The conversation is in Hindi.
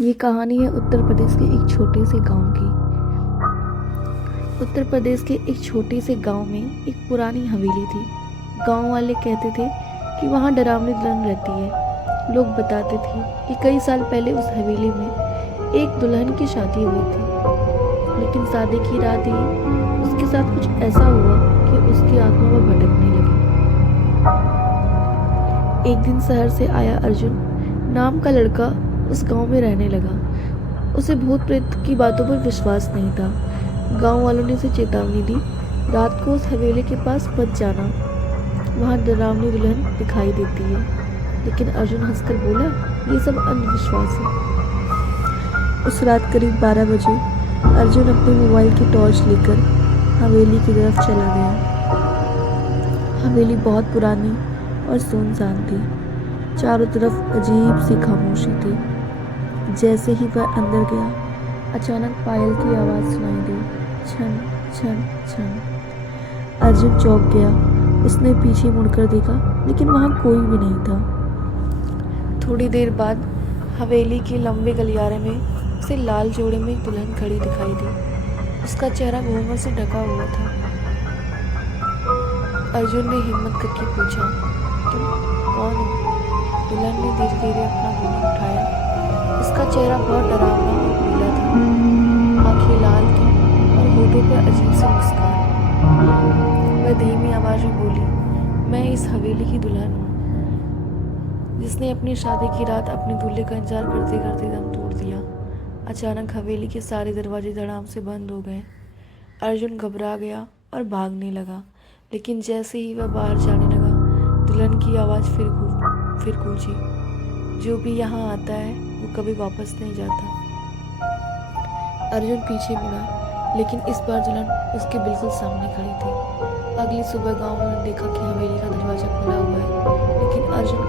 ये कहानी है उत्तर प्रदेश के एक छोटे से गांव की। उत्तर प्रदेश के एक छोटे से गांव में एक पुरानी हवेली थी। गांव वाले कहते थे कि वहाँ डरावनी दुल्हन रहती है। लोग बताते थे कि कई साल पहले उस हवेली में एक दुल्हन की शादी हुई थी, लेकिन शादी की रात ही उसके साथ कुछ ऐसा हुआ कि उसकी आत्मा वह भटकने लगी। एक दिन शहर से आया अर्जुन नाम का लड़का उस गांव में रहने लगा। उसे भूत प्रेत की बातों पर विश्वास नहीं था। गांव वालों ने उसे चेतावनी दी, रात को उस हवेली के पास मत जाना, वहां डरावनी दुल्हन दिखाई देती है। लेकिन अर्जुन हंसकर बोला, ये सब अंधविश्वास है। उस रात करीब 12 बजे अर्जुन अपने मोबाइल की टॉर्च लेकर हवेली की तरफ चला गया। हवेली बहुत पुरानी और सुनसान थी। चारों तरफ अजीब सी खामोशी थी। जैसे ही वह अंदर गया, अचानक पायल की आवाज सुनाई दी, छन छन छन। अर्जुन चौंक गया। उसने पीछे मुड़कर देखा, लेकिन वहां कोई भी नहीं था। थोड़ी देर बाद हवेली के लंबे गलियारे में उसे लाल जोड़े में एक दुल्हन खड़ी दिखाई दी। उसका चेहरा घूंघट से ढका हुआ था। अर्जुन ने हिम्मत करके पूछा, तुम कौन हो? दुल्हन ने धीरे धीरे अपना घूंघट उठाया। उसका चेहरा बहुत डरावना और पीला था। आंखें लाल थी और होठों पर अजीब सी मुस्कान। वह धीमी आवाज में बोली, मैं इस हवेली की दुल्हन हूँ, जिसने अपनी शादी की रात अपने दूल्हे का इंतजार करते करते दम तोड़ दिया। अचानक हवेली के सारे दरवाजे धड़ाम से बंद हो गए। अर्जुन घबरा गया और भागने लगा, लेकिन जैसे ही वह बाहर जाने लगा, दुल्हन की आवाज़ फिर गूंजी, जो भी यहाँ आता है वो कभी वापस नहीं जाता। अर्जुन पीछे मुड़ा, लेकिन इस बार दुल्हन उसके बिल्कुल सामने खड़ी थी। अगली सुबह गांव वालों ने देखा कि हवेली का दरवाजा खुला हुआ है, लेकिन अर्जुन